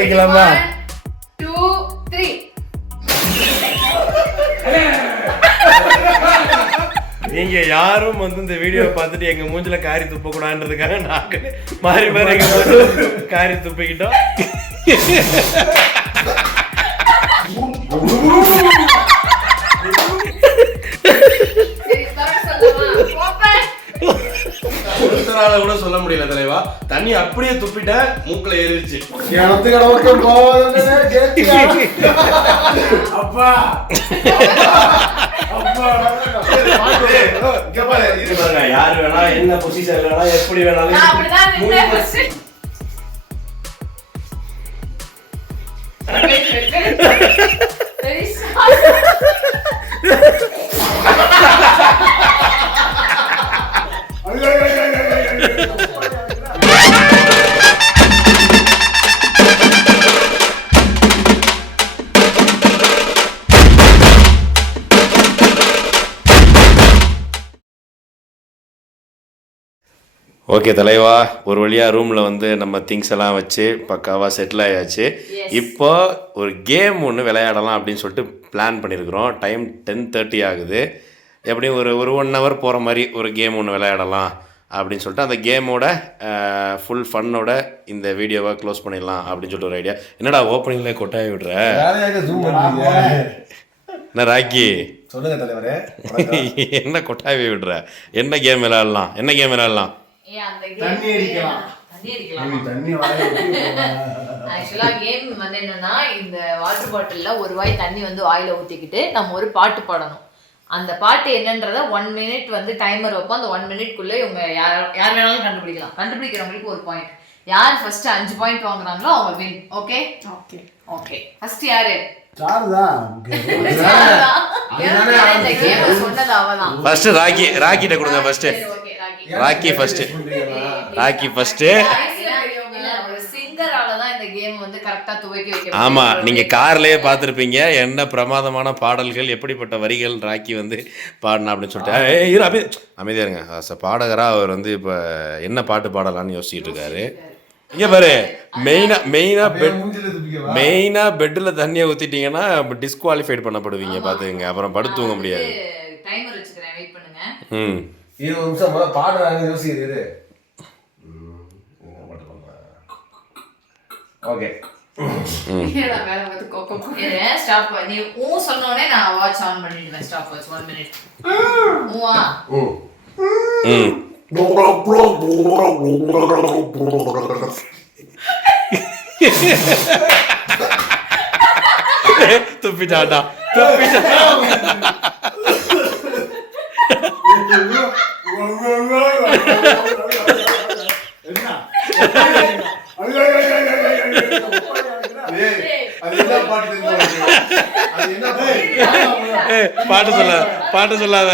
ஆரம்பிக்கலாமா? 2 3 நீங்க யாரும் வந்து இந்த வீடியோ பார்த்துட்டு எங்க மூஞ்சில காரி துப்ப கூடாதுன்றதுக்காக நாங்க மாறி மாறி எங்க மூஞ்சில காரி துப்பிக்கிட்டோம். ஒருத்தரால கூட சொல்ல முடியல தலைவா. தண்ணி அப்படியே துப்பிட்ட மூக்குல ஏறிடுச்சு. அப்பா யாரு வேணா என்ன பொசிஷன் வேணா எப்படி வேணாலும் ஓகே தலைவா, ஒரு வழியாக ரூமில் வந்து நம்ம திங்ஸ் எல்லாம் வச்சு பக்காவாக செட்டில் ஆயாச்சு. இப்போ ஒரு கேம் ஒன்று விளையாடலாம் அப்படின்னு சொல்லிட்டு பிளான் பண்ணியிருக்கிறோம். டைம் 10:30 ஆகுது. எப்படியும் ஒரு 1 hour போகிற மாதிரி ஒரு கேம் ஒன்று விளையாடலாம் அப்படின்னு சொல்லிட்டு அந்த கேமோட ஃபுல் ஃபன்னோட இந்த வீடியோவை க்ளோஸ் பண்ணிடலாம் அப்படின்னு சொல்லிட்டு ஒரு ஐடியா. என்னடா ஓப்பனிங்லேயே கொட்டாய விடுற என்ன ராக்கி? சொல்லுங்க தலைவரே. என்ன கொட்டாய விடுற? என்ன கேம் விளையாடலாம்? ஆக்சுவலா கேம் வந்து என்னன்னா, இந்த வாட்டர் பாட்டில்ல ஒரு வாய் தண்ணி வந்து வாயில ஊத்திக்கிட்டு நம்ம ஒரு பாட்டு பாடணும். அந்த பாட்டு என்னன்றத 1 minute வந்து டைமர் வைப்போம். அந்த 1 minuteக்குள்ள இவங்க யார் வேணாலும் கண்டுபிடிக்கலாம். கண்டுபிடிக்கிறவங்களுக்கு ஒரு பாயிண்ட். யார் ஃபர்ஸ்ட் 5 பாயிண்ட் வாங்குறாங்களோ அவங்க win. Okay okay okay. First யாரு? ராக்கிட்ட கொடுங்க ஃபர்ஸ்ட். ராக்கி ஃபர்ஸ்ட். ஆமா, நீங்க கார்லயே பார்த்துருப்பீங்க என்ன பிரமாதமான பாடல்கள், எப்படிப்பட்ட வரிகள் ராக்கி வந்து பாடினா அப்படின்னு சொல்லிட்டு. அமைதியா இருங்க. பாடகரா அவர் வந்து இப்ப என்ன பாட்டு பாடலான்னு யோசிச்சுட்டு இருக்காரு. இங்க பாரு, மெயினா பெட்ல தண்ணியை ஊத்திட்டீங்கன்னா டிஸ்குவாலிஃபைட் பண்ணப்படுவீங்க. பாத்துங்க, அப்புறம் படுத்து தூங்க முடியாது. டைமர் வச்சுக்கிறேன், வெயிட் பண்ணுங்க. 20 நிமிஷம் பாடுறாங்க, யோசிக்கிறது. Okay stop. நீ சொன்னோடனே நான் வாட்ச் ஆன் பண்ணிடுவேன். Stop watch 1 minute. துப்பிட்டாடா. பாட்டு சொல்லாத.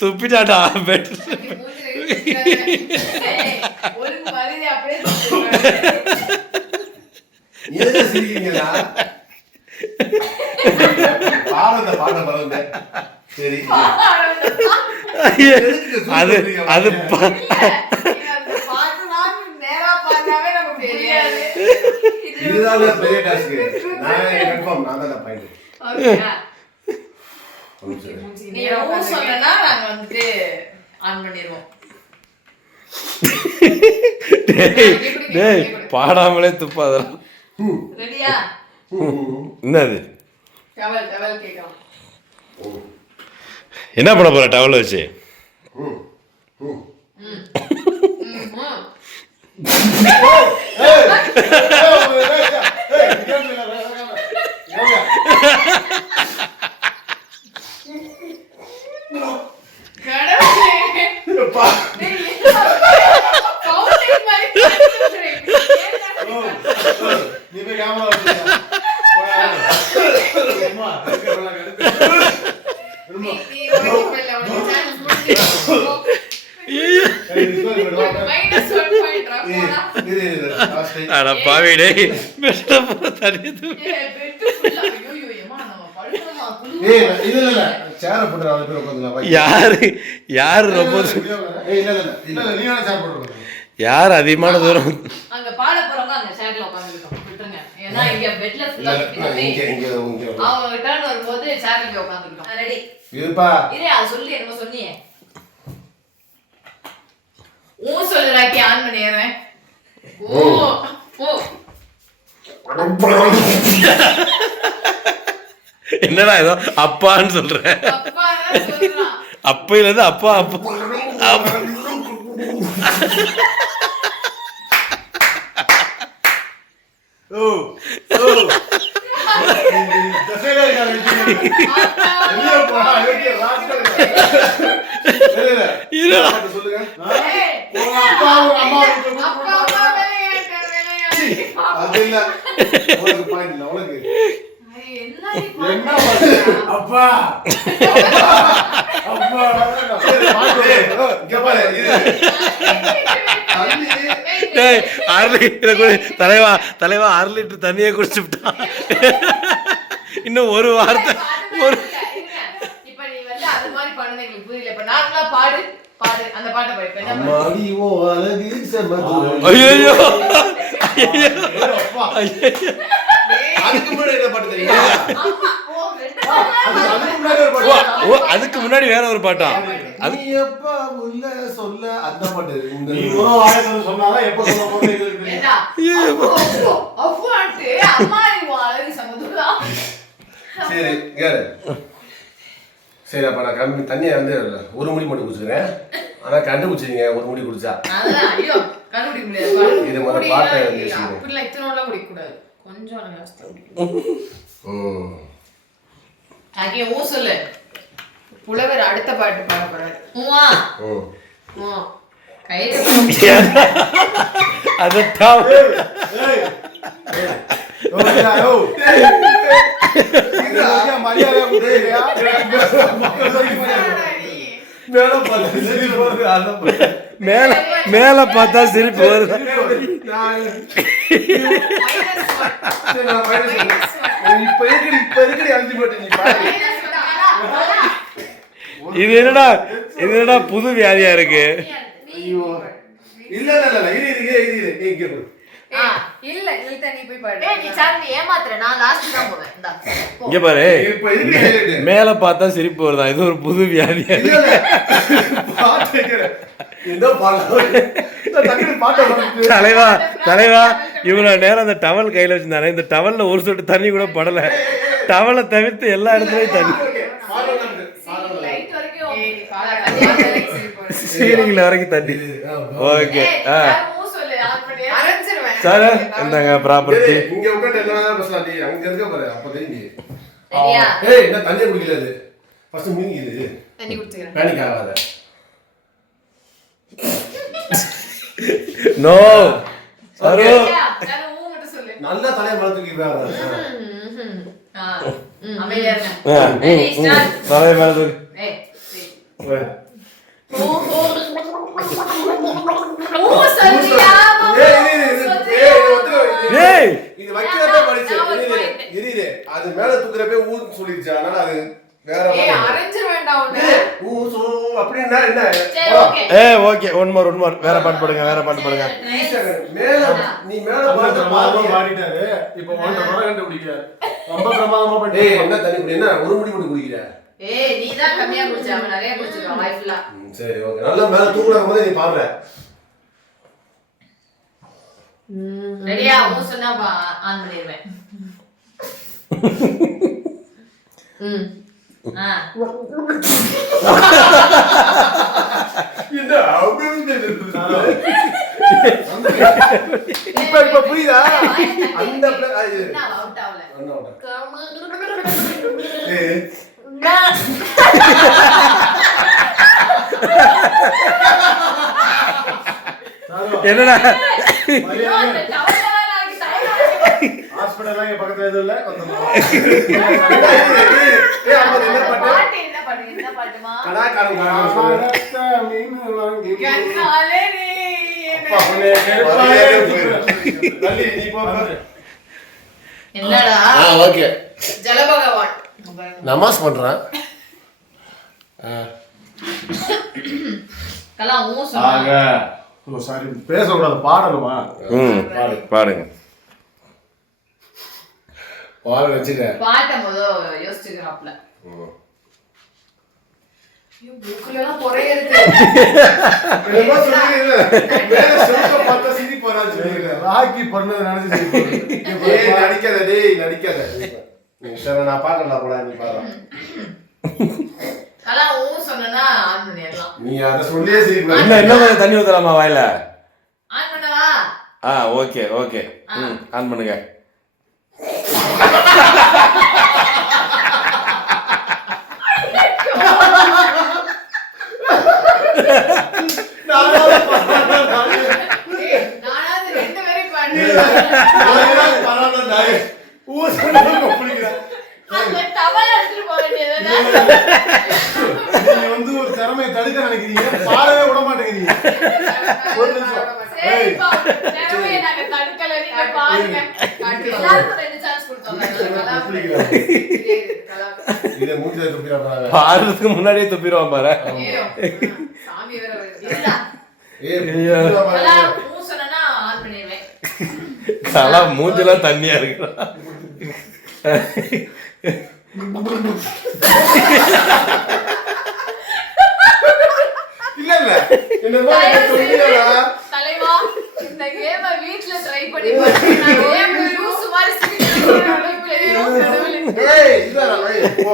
துப்பிட்டாடா. அது பெரிய டாஸ்க். நான் கன்ஃபார்ம் நான் தான் பாயிண்ட். நீ சொன்னா நாங்க வந்து ஆன் பண்ணிடுவோம். பாடாமலே துப்பாதெல்லாம். ரெடியா? என்னது? டவல் கேக்கலாம். என்ன பண்ண போற டவல் வச்சு? அட பாவிடே, பெஸ்ட் தண்ணி. இல்ல சேரை போட்டு 4 பேர் உட்காந்துக்கலாம். யாரு ரொம்ப நீ வேணா சேர் போட்டு யார் அதிகமான தூரம் அங்க பாட போறவங்க அங்க சேர்ல உட்கார்ந்துட்டோம் விட்டுருங்க. ஏன்னா இங்க பெட்ல ஃபுல்லா அவங்க டர்ன் வரும்போது சேர்ல போய் உட்கார்ந்துட்டோம். ரெடி இருப்பா இரு அது சொல்லி என்னமோ சொன்னியே. சொல்லுறாக்கி ஆன் பண்ணிடுறேன். என்னடா ஏதோ அப்பான்னு சொல்றேன். அப்பையில இருந்து அப்பா அப்பா தலைவா 6 லிட்டர் தண்ணியை குடிச்சுட்டான். இன்னும் ஒரு வார்த்தை ஒரு இப்ப நீ வந்து அது மாதிரி பண்ணுது எங்களுக்கு புரியல. இப்ப நார்மலா பாடு அந்த பாட்டை பாடு. ஐயோ அதுக்கு முன்னாடி வேற ஒரு பாட்டா? சரி அப்ப நான் தண்ணியை வந்து 1 முடி மட்டும் குடிச்சுக்கிறேன். ஆனா கண்டுபிடிச்சிங்க 1 முடி குடிச்சா இது மாதிரி பாட்டை சொல்லு. புலவர் அடுத்த பாட்டு பாட போறாரு. மேல பார்த்தா சிரிப்பு வருது. இது என்னடா புது வியாதியா இருக்கு. இங்க பாரு மேல பார்த்தா சிரிப்பு வருதா? இது ஒரு புது வியாதியா தலைவா இவ்வளவு நேரம் அந்த டவல் கையில வச்சிருந்தானே, இந்த டவல்ல ஒரு சொட்டு தண்ணி கூட படல. டவலை தவிர்த்து எல்லா இடத்துலயும் தண்ணி, சீலிங்ல வரைக்கும் தண்ணி. ஓகே சார் இந்தாங்க ப்ராப்பர்ட்டி. இங்க உட்கார்ந்து எல்லாரும் பேசலாம். அங்க இருக்க பாரு அப்ப தெரிஞ்சு. என்ன தண்ணி குடிக்கல அது. ஃபர்ஸ்ட் மீனிங் இது. தண்ணி குடிச்சுக்கிறேன். பேனிக் ஆகாத. நோ சார் நல்லா தலைய மலத்துக்கு வேற. அமைதியா இருங்க. தலைய மலத்துக்கு. இது வைக்கிறப்ப படிச்சு அது மேல தூக்குறப்ப ஊன்னு சொல்லிருச்சு. அதனால அது வேற அப்படின்னா என்ன? ஓகே ஒன் மோர் வேற பாட்டு போடுங்க. நீ மேல பாடிட்டாரு. இப்போ 1.5 மணி கண்டுபிடிக்கிறாரு. ரொம்ப பிரமாதமா பண்ணி. என்ன தண்ணி குடி? என்ன 1 முடி மட்டும் குடிக்கிற? நீ தான் கம்மியா குடிச்ச, அவன் நிறைய குடிச்சிருக்கான் லைஃப்ல. சரி ஓகே. நல்லா மேல தூக்குறதுக்கு போது நீ பாடுற. ரெடியா? சொன்னா ஆன் பண்ணிடுவேன். இப்ப புரியுதா? அந்த என்னடா ஹாஸ்பிடல் பக்கத்துல எதுவும் இல்ல. என்னடா ஜலபகவான் நமாஸ் பண்றான். கலா ஊ சொன்னா சாரி பேசக்கூடாது பாடணுமா? பாடுங்க. பாட வச்சுக்க. பாட்ட முத யோசிச்சுக்கிறாப்ல. புக்குலாம் பொறைய இருக்கு. என்னமா சொல்றீங்க? வேற சொல்ல பார்த்தா சிரி போறாச்சு. ராக்கி பண்ணது நினைச்சு சிரி. ஏய் நடிக்காத டேய் நடிக்காத. சரி நான் பாக்கல போடா நீ பாரு. கலா ஊ சொன்னா ஆன் பண்ணிடலாம். நீ அத சொல்லியே சிரி பண்ணு. இன்னும் கொஞ்சம் தண்ணி ஊத்தலாமா வாயில? ஆன் பண்ணவா? Okay okay. ஆன் பண்ணுங்க. நானாவது ரெண்டு பேரும் பண்ணு. பரவாயில்ல நாயே. ஊ சொன்னா கம்ப்ளீட்டா. அந்த டவல் எடுத்துட்டு போக வேண்டியதுதானே. நீங்க வந்து ஒரு திறமையை தடுக்க நினைக்கிறீங்க. பாடவே விட மாட்டேங்கிறீங்க. ஒரு நிமிஷம். சரி பா. திறமையை நாங்க தடுக்கல நீங்க பாருங்க. எல்லாருக்கும் ரெண்டு சான்ஸ் கொடுத்தோம். இத மூஞ்சில துப்பிடா பாருங்க. பாடுறதுக்கு முன்னாடியே துப்பிடுவான் பாரு. ஐயோ சாமி வேற வருது. இல்ல. ஏய் கலா ஊ சொன்னா ஆன் பண்ணிடுவேன். கலா மூஞ்செல்லாம் தண்ணியா இருக்கு. இல்ல இல்ல என்னமா சொல்றீங்களா? தலைவா இந்த கேம வீட்ல ட்ரை பண்ணி பாருங்க. நான் கேம் லூஸ் மாதிரி சிரிக்கிறேன். ஏய் இதடா ஏய் போ.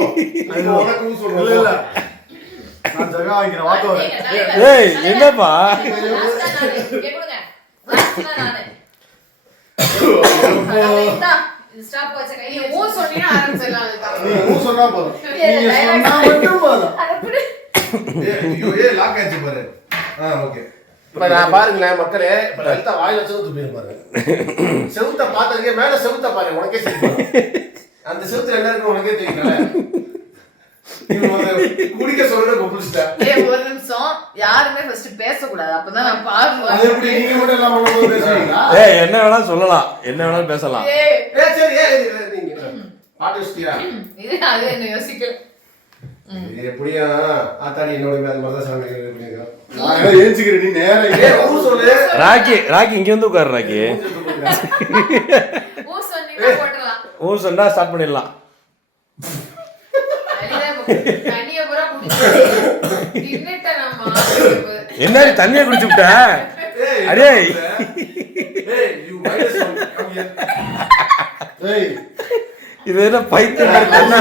நான் உனக்கு ஊ சொல்றேன். இல்ல இல்ல. நான் ஜகா வாங்குறேன் வாத்தோ. ஏய் என்னப்பா? கேக்குங்க. லாஸ்ட்ல நானே. ஸ்டாப் வச்ச கை ஊ சொன்னீனா ஆரம்பிச்சிடலாம் அதுக்கு. நீ ஊ சொன்னா போதும். நீ சொன்னா மட்டும் போதும். ஏய் லாக் ஆச்சு பாரு. ஓகே. இப்ப நான் பாருங்களேன் மக்களே, இப்ப லலிதா வாயில வச்சு துப்பிடு பாருங்க. செவுத்த பார்த்ததுக்கே மேல செவுத்த பாருங்க உனக்கே தெரியும். அந்த செவுத்துல என்ன இருக்கு உனக்கே தெரியல. குடிக்க சொல்றது கொப்புளிச்சிட்டா. ஏய் ஒரு நிமிஷம் யாருமே ஃபர்ஸ்ட் பேச கூடாது. அப்பதான் நான் பாடுவேன். அது எப்படி நீங்க மட்டும் எல்லாம் பண்ணும்போது பேசுவீங்களா? ஏய் என்ன வேணாலும் சொல்லலாம். என்ன வேணாலும் பேசலாம். ஏய் சரி நீங்க பாட்டு வச்சிட்டியா? இது அது என்ன யோசிக்கல. எப்படியா ஆத்தாடி என்னோட மேல மதா சாமி பண்ணிருக்கேன். நான் ஏஞ்சிக்கிறேன் நீ நேரா ஏய் ஊ சொல்லு. ராக்கி இங்க வந்து உட்காரு ராக்கி. ஊ சொன்னீங்க போடலாம். சொன்னா ஸ்டார்ட் பண்ணிடலாம். தண்ணிய பூரா குடிச்சு தின்னுட்டேனாமா. என்ன தண்ணியை குடிச்சு விட்ட? அடே யூ மைனஸ் 1 ஏய் இது என்ன பைத்தியம் நடக்குது?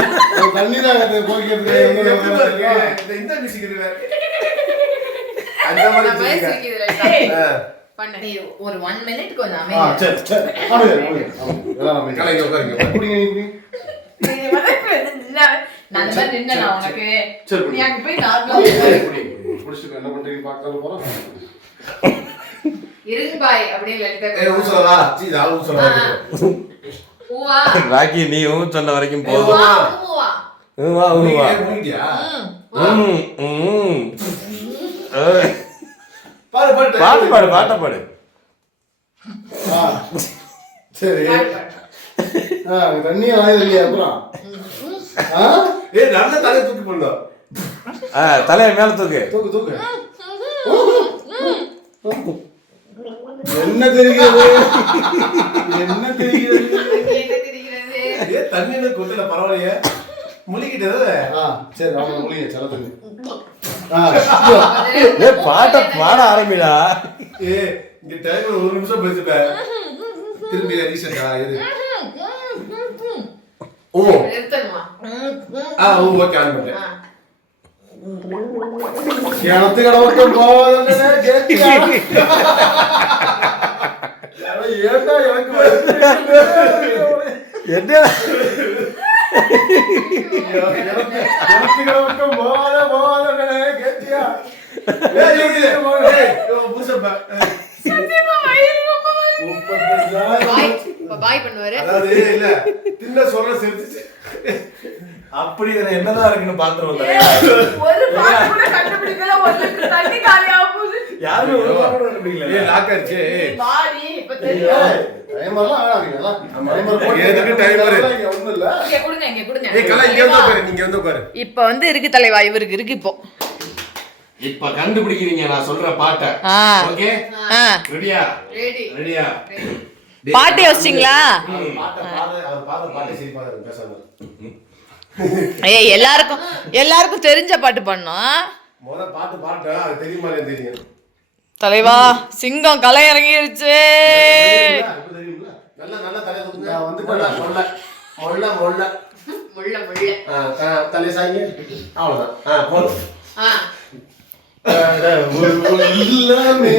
தண்ணி தான் போய்க்கிறது இந்த மியூசிக் இல்ல அந்த மாதிரி பண்ணு நீ ஒரு 1 மினிட் கொஞ்சம் அமைதியா. சரி அமைதியா எல்லாம் அமைதியா கலைங்க உட்காருங்க. குடிங்க நீ குடி. நான் அந்த மாதிரி நின்னா உனக்கு நீ அங்க போய் நார்மலா புடிச்சிட்டு என்ன பண்றீங்க பார்க்க போறோம். இருங்க பாய் அப்படியே லலிதா. ஏய் ஊ சொல்லவா? சீ ஊ சொல்லவா? ஊவா ராக்கி நீ சொன்ன வரைக்கும் போதும். ஊவா ஊவா ஊவா. முடியா? பாடு பாட்டு. சரி. தண்ணி வாயில இல்லையா அப்புறம்? ஏய் நல்ல தலை தூக்கி போடுடா. தலைய மேல தூக்கு. தூக்கு. என்ன தெரிகிறது? ஏ தண்ணில கொட்டல பரவாயில்லையே. முழிக்கிட்டது. சரி அவங்க முழிங்க சல தண்ணி. பாட்ட பாட ஆரம்பிடா. இங்க டைம்ல ஒரு நிமிஷம் பேசிட்ட. திரும்பி ரீசெண்டா இது. நிறுத்தணுமா? ஓகே ஆன் பண்ணேன். கிணத்து கடவுட்டும் போவாதே கேட்டியா? ஏண்டா எனக்கு என்ன கிணத்து கடவுட்டும் போவாதே கேட்டியா? பாய் பண்ணுவாரு. அதாவது இல்ல தின்ன சொல்ற செஞ்சுச்சு. அப்படி இதுல என்னதான் இருக்குன்னு பாத்துட்டு ஒரு பாட்டு கூட கண்டுபிடிக்கல. ஒரு லிட்டர் தண்ணி காலியா போகுது. யாருமே ஒரு பாட்டு கண்டுபிடிக்கல. லாக் ஆச்சு. பாடி இப்ப தெரியும். டைமர்லாம் வேணாம் எதுக்கு timer? ஒண்ணும் இல்ல. இங்க கொடுங்க இங்க கொடுங்க ஏய் கலா இங்க வந்து உட்காரு, நீங்க வந்து உட்காரு. இப்ப வந்து இருக்கு தலைவா, இவருக்கு இருக்கு இப்போ. இப்ப கண்டுபிடிக்கிறீங்க நான் சொல்ற பாட்டை. ஓகே ரெடியா? ரெடியா? பாட்டு யோசிச்சிங்களா? பாட்டை சரி பாரு பேசாம. ஏய் எல்லாருக்கும் தெரிஞ்ச பாட்டு பண்ணோம். முதல்ல பாட்டு பாட்டா அது தெரியுமா தெரியும். தலைவா சிங்கம் களை இறங்கிருச்சு. தெரியும்ல. நல்ல தலைய தூக்குங்க. நான் வந்து மொள்ள தலை சாய்ங்க. அவ்வளவுதான். போதும். எல்லாமே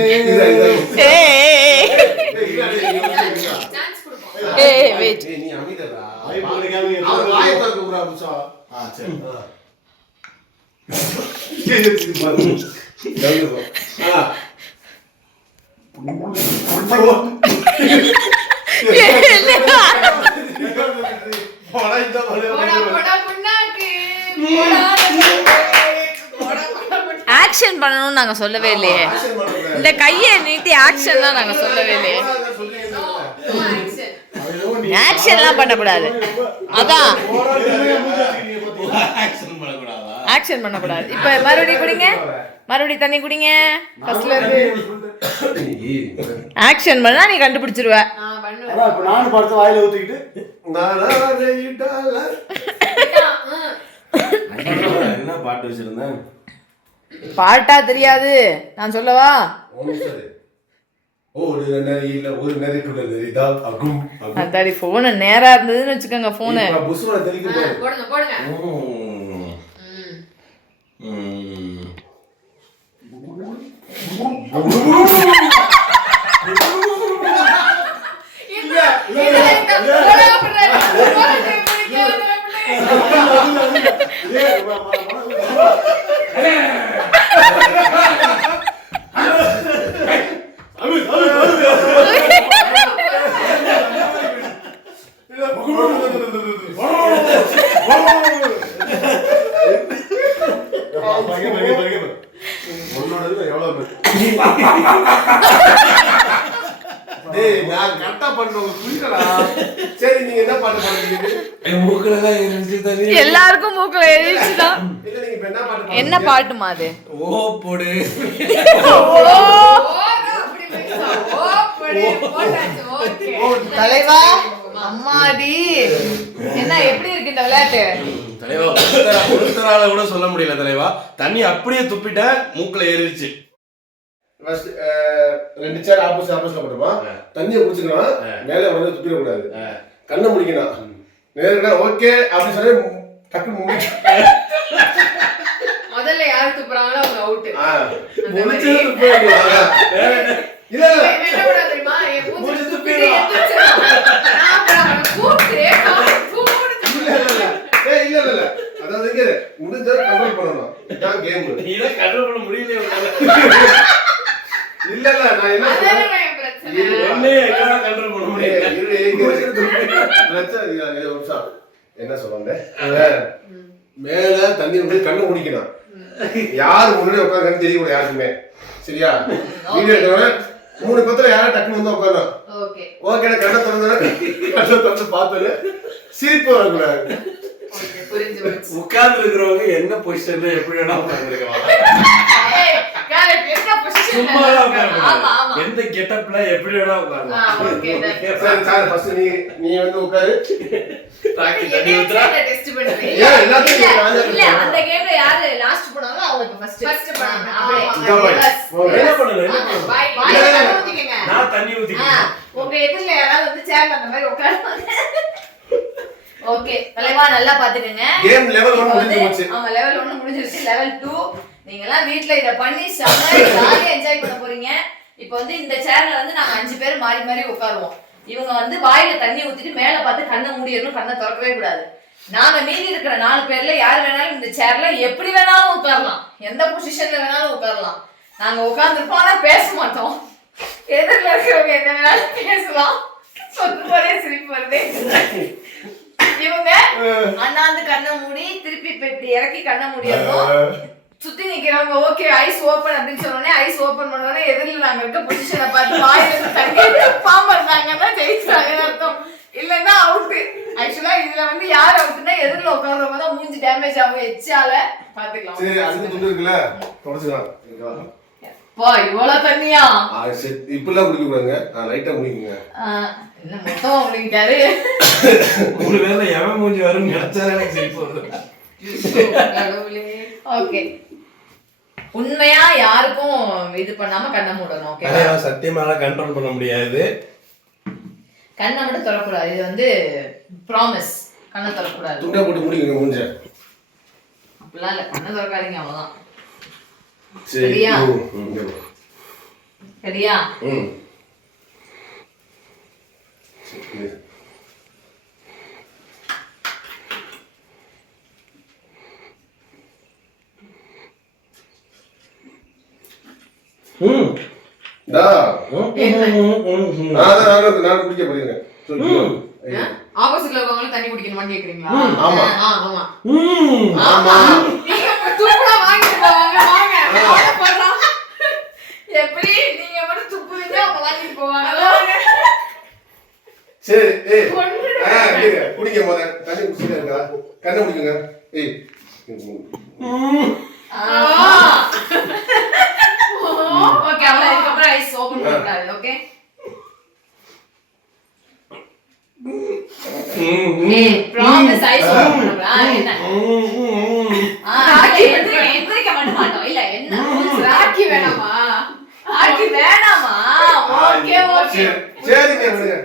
வெயிட். நீ அமைதிடா. அவர் வாயை திறக்க கூடாது புஷா. சரி. ஆக்ஷன் பண்ணணும்னு நாங்க சொல்லவே இல்லையே. இந்த கையை நீட்டி ஆக்ஷன்லாம் நாங்க சொல்லவே இல்லையே. ஆக்ஷன்லாம் பண்ணக்கூடாது. அதான் ஆக்ஷன் பண்ணக்கூடாது. இப்ப மறுபடியும் குடிங்க, மறுபடியும் தண்ணி குடிங்க. ஃபர்ஸ்ட்ல இருந்து ஆக்ஷன் பண்ணா நீ கண்டுபிடிச்சிருவ. நானும் படுத்து வாயில ஊத்திக்கிட்டு என்ன பாட்டு வச்சிருந்தேன்? பாட்டா தெரியாது, நான் சொல்லவா? அதாடி போன நேரா இருந்ததுன்னு வச்சுக்கோங்க. போனு எல்லாருக்கும் மூக்குல எரிச்சுதான். என்ன பாட்டுமா அது? ஓ போடு. தலைவா அம்மாடி என்ன எப்படி இருக்கு இந்த விளையாட்டு? தலைவா ஒருத்தரால கூட சொல்ல முடியல தலைவா. தண்ணி அப்படியே துப்பிட்ட மூக்குல ஏறிடுச்சு. ரெண்டு சேர் ஆப்போசிட்ல போட்டுமா தண்ணியை குடிச்சுக்கலாம். மேலே வந்து துப்பிட கூடாது. கண்ணை முடிக்கணும். நேரா ஓகே அப்படி சொல்லி டக்குனு முடிச்சு முதல்ல யார் துப்புறாங்களோ அவங்க அவுட். முடிச்சு துப்பிடுங்க. இல்ல முடிச்சு துப்பிடுவா. இல்ல அதாவது இங்க முடிஞ்சா கண்ட்ரோல் பண்ணணும். இதான் கேம். இத கண்ட்ரோல் பண்ண முடியல. இல்ல நான் என்ன சொல்றேன் கண்ட்ரோல் பண்ண முடியல. என்ன சொல்லுங்க மேல தண்ணி வந்து கண்ணு முடிக்கணும். யாரு முன்னாடி உட்காந்து தெரியக்கூடாது யாருக்குமே. சரியா? வீடியோ எடுக்கிறவங்க 3 பத்திர யாரும் டக்குனு வந்து உட்காரணும். ஓகே கண்ணை திறந்து பார்த்தது சிரிப்பு வரக்கூடாது. உட்கார்ந்து இருக்கிறவங்க என்ன பொசிஷன்ல எப்படி வேணா உட்கார்ந்துருக்கலாம். எந்த கெட்டப்ல எப்படி வேணா உட்காரலாம். நீ வந்து உட்காரு. தண்ணி ஊத்துறா. அந்த கேம்ல யாரு லாஸ்ட் போனாங்களோ அவங்க ஃபர்ஸ்ட் பண்ணாங்க. நான் தண்ணி ஊத்திக்கிறேன். உங்க எதிரில யாராவது வந்து சேர்ல அந்த மாதிரி உட்காருவாங்க. ஓகே தலைவா நல்லா பாத்துக்கங்க. கேம் லெவல் 1 முடிஞ்சிருச்சு. ஆமா லெவல் 1 முடிஞ்சிருச்சு. லெவல் 2 நீங்க எல்லாம் வீட்ல இத பண்ணி செம்ம ஜாலியா என்ஜாய் பண்ண போறீங்க. இப்போ வந்து இந்த சேர்ல வந்து நாங்க 5 பேர் மாறி மாறி உட்காருவோம். இவங்க வந்து வாயில தண்ணி ஊத்திட்டு மேல பார்த்து கண்ணை மூடிடணும். கண்ணை திறக்கவே கூடாது. நாங்க மீதி இருக்கிற 4 பேர்ல யார் வேணாலும் இந்த சேர்ல எப்படி வேணாலும் உட்காரலாம். எந்த பொசிஷன்ல வேணாலும் உட்காரலாம். நாங்க உட்கார்ந்துருப்போம் ஆனா பேச மாட்டோம். எதிரில் இருக்கிறவங்க என்ன வேணாலும் பேசலாம். சொத்து போதே சிரிப்பு வருது. இவங்க அண்ணாந்து கண்ணை மூடி திருப்பி இப்படி இறக்கி கண்ணை மூடிடணும். சுத்தி நிக்கிறவங்க ஓகே ஐஸ் ஓபன் அப்படின்னு சொன்னோடனே ஐஸ் ஓபன் பண்ணோடனே எதிரில் நாங்க இருக்க பொசிஷனை பார்த்து வாயில தண்ணி பாம்பு இருந்தாங்கன்னா ஜெயிச்சாங்கன்னு அர்த்தம், இல்லைன்னா அவுட்டு. ஆக்சுவலா இதுல வந்து யார் அவுட்டுன்னா எதிரில் உட்கார்றவங்க தான் மூஞ்சி டேமேஜ் ஆகும், எச்சால பாத்துக்கலாம். சரி அதுக்கு துண்டு இருக்குல்ல தொடச்சுக்கலாம். பா இவ்வளவு தண்ணியா இப்பெல்லாம் குடிக்க கூடாதுங்க, லைட்டா குடிக்குங்க. என்ன மொத்தமா குடிக்கிட்டாரு. மூணு பேர்ல எவன் மூஞ்சி வரும்னு நினைச்சாலே எனக்கு சிரிப்பு வருது. ஓகே, உண்மையா யாருக்கும் இது பண்ணாம கண்ணை மூடணும். ஓகே, சத்தியமால கண்ட்ரோல் பண்ண முடியாது. கண்ணை மட்டும் திறக்கூடாது, இது வந்து ப்ராமிஸ். கண்ணை திறக்கூடாது. துண்டை போட்டு முடிக்குங்க மூஞ்ச. அப்படிலாம் இல்ல, கண்ணை திறக்காதீங்க அவ்வளவுதான். சரி சரியா சரியா. நான் குடிக்க போறீங்க. ஆப்போசிட்ல இருக்கவங்களும் தண்ணி குடிக்கணுமான்னு கேக்குறீங்களா? ஆமா ஆமா ஆமா. தூக்குனா வாங்கிட்டு போவாங்க. வாங்க போறோம். எப்படி நீங்க மட்டும் துப்புவீங்க, அவங்க வாங்கிட்டு போவாங்க. சரி ஏய் குடிக்க போறேன். தண்ணி குடிச்சிட்டே இருக்கா? கண்ணை குடிக்குங்க. ஏய் ஓகே, அவ்வளவு. இதுக்கப்புறம் ஐஸ் ஓபன் பண்ணக்கூடாது. ஓகே, ப்ராமிஸ் ஐஸ் ஓபன் பண்ணக்கூடாது. என்ன எந்திரிக்க மட்டும் மாட்டோம். இல்ல என்ன ராக்கி வேணாமா? ராக்கி வேணாமா? ஓகே ஓகே சரிங்க விடுங்க.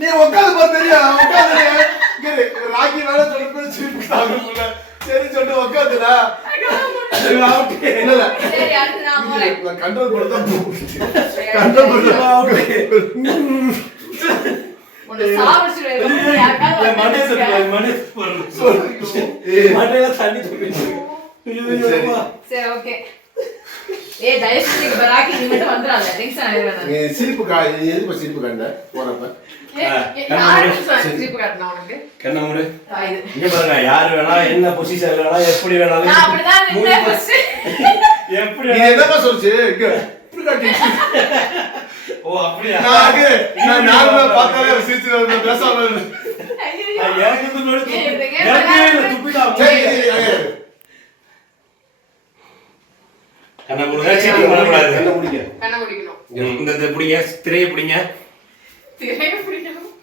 நீ உட்காந்து பாரு தெரியும். உட்காந்து ராக்கி வேலை சொல்லிட்டு சரி சொல்லிட்டு உட்காந்துடா. கண்ட்ரோல் பண்ண சிரிப்பு சிரிப்பு கண்ட போறப்ப யாரு வேணா என்ன பொசிஷன் வேணா எப்படி வேணாலும் எப்படி என்னமா சொல்லுச்சு. ஓ அப்படியா? நான் பார்த்தாலே சிரிச்சு பேசாம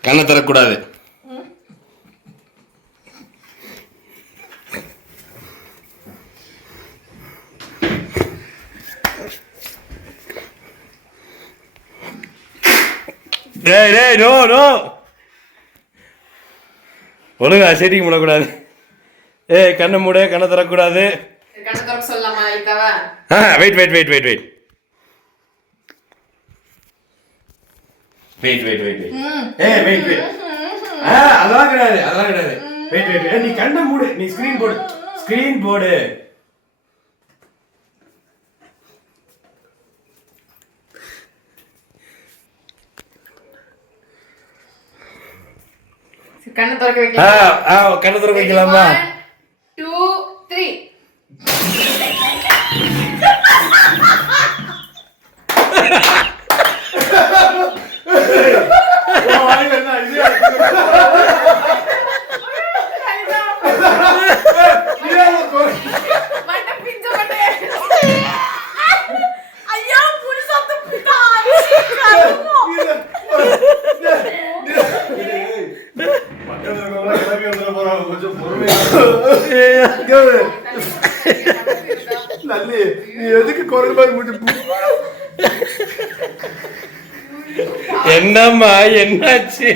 கண்ணை தரக்கூடாது. ஒழுங்கா செட்டிங் பண்ணக்கூடாது. கண்ணை மூட, கண்ணை தரக்கூடாது. Wait wait wait wait wait wait wait wait wait wait. அதெல்லாம் கிடையாது, அதெல்லாம் கிடையாது. Wait wait. நீ கண்ணை மூடு, நீ ஸ்கிரீன் போடு, ஸ்கிரீன் போடு. கண்ணை திறக்க வைக்கலாம். கண்ணை திறக்க வைக்கலாமா? 2 3 ஐயோ புடி சத்து எனக்கு எழுதுற போறாங்க கொஞ்சம் பொறுமையா நல்லி நீ எதுக்கு குரல் மாதிரி முடிச்சு என்னம்மா என்னாச்சு?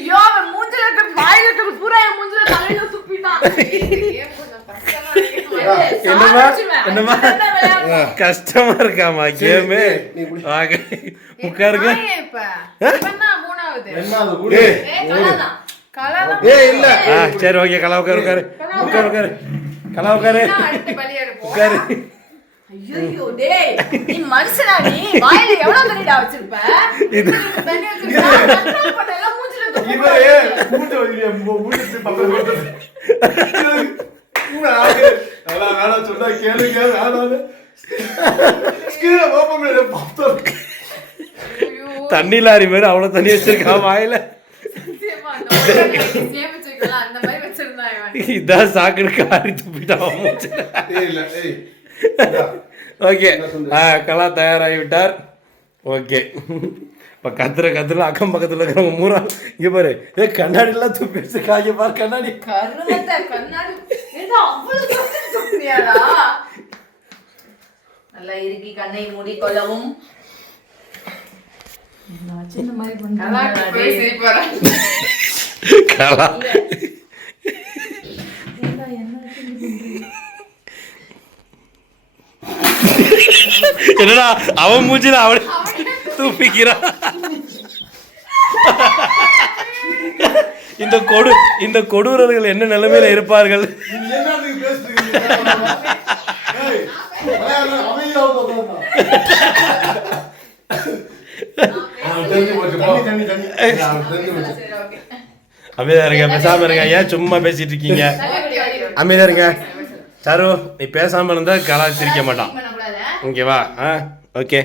ஐயோ அவன் மூஞ்சில இருக்க வாயில இருக்க பூரா என் மூஞ்சில தலையில துப்பிட்டான். என்னம்மா கஷ்டமா இருக்காமா கேமு? உட்காருங்க. இல்ல சரி ஓகே கலா உட்காரு உட்காரு உட்காரு உட்காரு கலா உட்காரு உட்காரு. ஐயோ டேய் நீ மனுஷனா நீ வாயில எவ்வளவு தண்ணிடா வச்சிருப்ப? இது தண்ணி வச்சிருப்ப கண்ட்ரோல் பண்ணல மூஞ்சில துப்பி. இவரே மூஞ்ச வைங்க மூஞ்சி பக்கம் போட்டு வேணா சொன்னா கேளுங்க வேணான்னு ஸ்கிரீனை ஓப்பன் பண்ணி பார்த்தோம். தண்ணி லாரி மாதிரி அவ்வளவு தண்ணி வச்சிருக்கான் வாயில. அந்த மாதிரி வச்சிருந்தான் இவன். இதான் சாக்குன்னு காரி துப்பிட்டான் மூஞ்சில. இல்ல ஏய் ஓகே கலா தயாராகி விட்டார். ஓகே இப்போ கத்துற அக்கம் பக்கத்தில் இருக்கிறவங்க மூரா இங்கே பாரு கண்ணாடிலாம் துப்பி வச்சிருக்காங்க பாரு. கண்ணாடி கருமத்தை கண்ணாடி ஏதோ அவ்வளவு தூரம் துப்பியாடா. நல்லா இறுக்கி கண்ணை மூடிக்கொள்ளவும். சின்ன மாதிரி கலா என்னடா அவன் மூஞ்சில அவளை தூப்பிக்கிறான். இந்த கொடூரர்கள் என்ன நிலைமையில இருப்பார்கள்? அமைதியா இருங்க, பேசாம இருங்க. ஏன் சும்மா பேசிட்டு இருக்கீங்க? அமைதியா இருங்க. சாரு நீ பேசாம இருந்தா கலா சிரிக்க மாட்டான். ஓகேவா? ஓகே.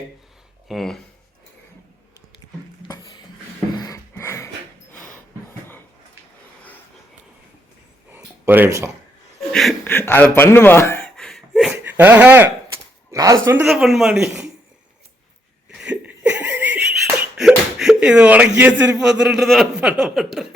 ஒரே நிமிஷம் அதை பண்ணுமா? நான் சொன்னதை பண்ணுமா நீ? இது உனக்கே சிரிப்பு வந்துருன்றத பண்ண மாட்டேன்.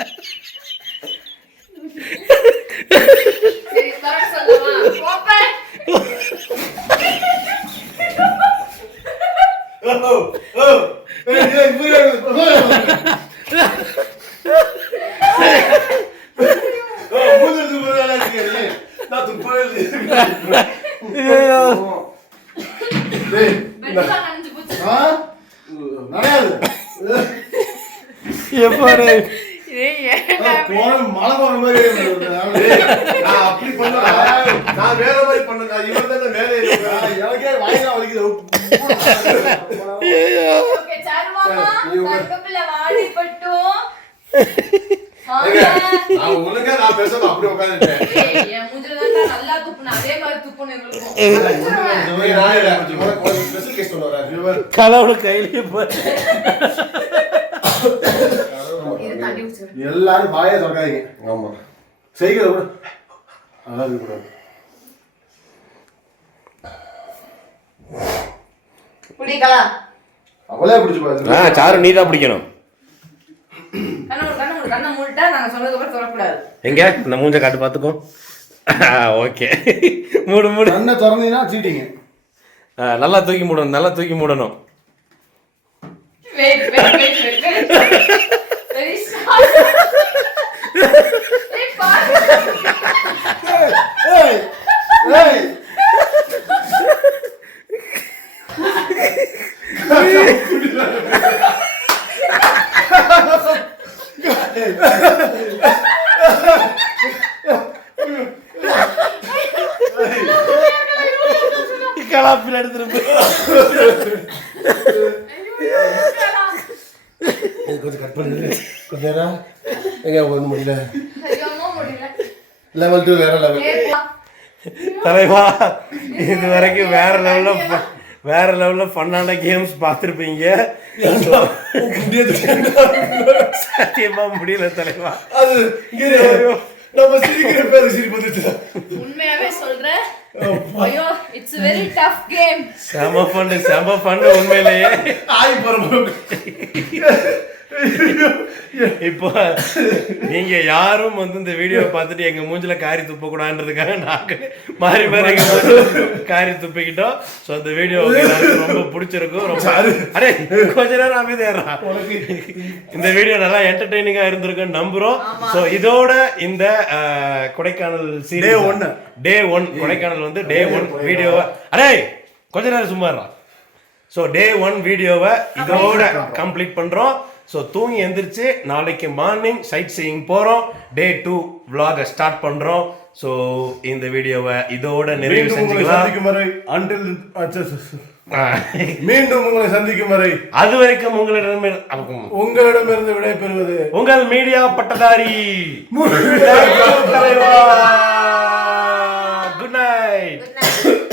மழை போற மாதிரி அப்படி பண்ண நான் வேற மாதிரி பண்ண இவன் தான் வேற எனக்கே வாயிலா வலிக்குது. ஒழுங்கா நான் பேசாம அப்படி உட்காந்துட்டேன். கலவுல கையிலேயே எல்லாரும் வாயை தொடக்காதீங்க. ஆமா செய்கிறத கூட நல்லா இருக்கக்கூடாது. அவளே பிடிச்சு பாரு. சாரு நீ தான் பிடிக்கணும். எங்க இந்த மூஞ்ச காட்டு பாத்துக்கோ. ஓகே மூடு மூடு. கண்ணை திறந்தீங்கன்னா சீட்டிங்க. நல்லா தூக்கி மூடணும், நல்லா தூக்கி மூடணும். கலாப்பில் எடுத்துட்டு கொஞ்சம் கட் பண்ணுங்க. கொஞ்ச நேரம் எங்க ஒன்றும் முடியல. லெவல் 2 வேற லெவல். தலைவா இது வரைக்கும் வேற லெவல்ல ஃபன்னான கேம்ஸ் பார்த்துருப்பீங்க. சத்தியமா முடியல தலைவா. அது நம்ம சிரிக்கிற பேரு சிரிப்பு வந்துச்சு. உண்மையாவே சொல்றேன். ஐயோ இட்ஸ் வெரி டஃப் கேம். செம ஃபன் உண்மையிலேயே. ஆய் போறோம். இப்போ நீங்க யாரும் வந்து இந்த வீடியோ பார்த்துட்டு எங்க மூஞ்சில காரி துப்ப கூடாதுன்றதுக்காக நாங்க மாறி எங்க காரி துப்பிக்கிட்டோம். ஸோ இந்த வீடியோ ரொம்ப பிடிச்சிருக்கும். ரொம்ப அரே கொஞ்ச நேரம் அமைதியாரா. இந்த வீடியோ நல்லா என்டர்டெய்னிங்கா இருந்திருக்குன்னு நம்புறோம். ஸோ இதோட இந்த கொடைக்கானல் சீரிஸ் டே 1 கொடைக்கானல் வந்து டே 1 வீடியோவை அரே கொஞ்ச நேரம் சும்மாறா. ஸோ டே 1 வீடியோவை இதோட கம்ப்ளீட் பண்றோம். ஸோ தூங்கி எந்திரிச்சு நாளைக்கு மார்னிங் சைட் சீயிங் போகிறோம். டே 2 vlog ஸ்டார்ட் பண்ணுறோம். ஸோ இந்த வீடியோவை இதோட நிறைவு செஞ்சுக்கலாம். மீண்டும் உங்களை சந்திக்கும் வரை அது வரைக்கும் உங்களிடமிருந்து விடைபெறுவது உங்கள் மீடியா பட்டதாரி. Good night.